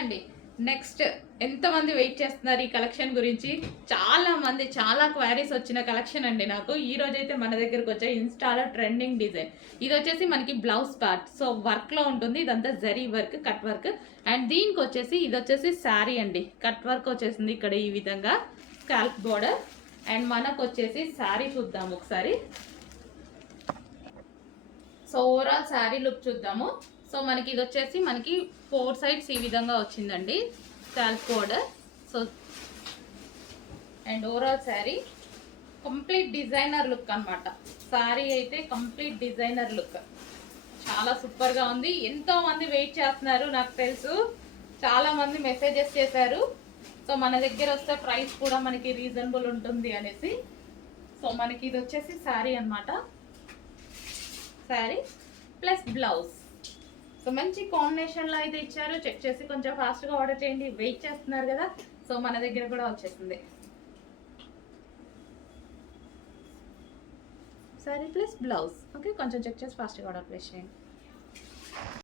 అండి. నెక్స్ట్ ఎంతమంది వెయిట్ చేస్తున్నారు ఈ కలెక్షన్ గురించి? చాలా క్వైరీస్ వచ్చిన కలెక్షన్ అండి నాకు. ఈ రోజైతే మన దగ్గరకు వచ్చే ఇన్‌స్టాలో ట్రెండింగ్ డిజైన్. ఇదొచ్చేసి మనకి బ్లౌజ్ పార్ట్. సో వర్క్‌లో ఉంటుంది. ఇదంతా zari work, cut work. And దీనికొచ్చేసి ఇదొచ్చేసి శారీ అండి. కట్ వర్క్ వచ్చేసింది ఇక్కడ ఈ విధంగా స్కాల్ప్ బోర్డర్. అండ్ మనకొచ్చేసి శారీ చూద్దాం ఒకసారి. సో ఓవరాల్ శారీ లుక్ చూద్దాము. సో మనకి ఇది వచ్చేసి మనకి 4 సైడ్స్ ఈ విధంగా వచ్చిందండి scalp border. So and overall sari complete designer look అనమాట. శారీ అయితే కంప్లీట్ డిజైనర్ లుక్, చాలా సూపర్గా ఉంది. ఎంతో మంది వెయిట్ చేస్తున్నారు, నాకు తెలుసు చాలా మంది మెసేజెస్ చేశారు. సో మన దగ్గర వస్తే ప్రైస్ కూడా మనకి రీజనబుల్ ఉంటుంది అనేసి. సో మనకి ఇది వచ్చేసి శారీ అనమాట. Sari plus blouse. సో మంచి కాంబినేషన్లో అయితే ఇచ్చారు. చెక్ చేసి కొంచెం ఫాస్ట్గా ఆర్డర్ చేయండి. వెయిట్ చేస్తున్నారు కదా, సో మన దగ్గర కూడా వచ్చేసింది శారీ ప్లస్ బ్లౌజ్. ఓకే, కొంచెం చెక్ చేసి ఫాస్ట్గా ఆర్డర్ ప్లేస్ చేయండి.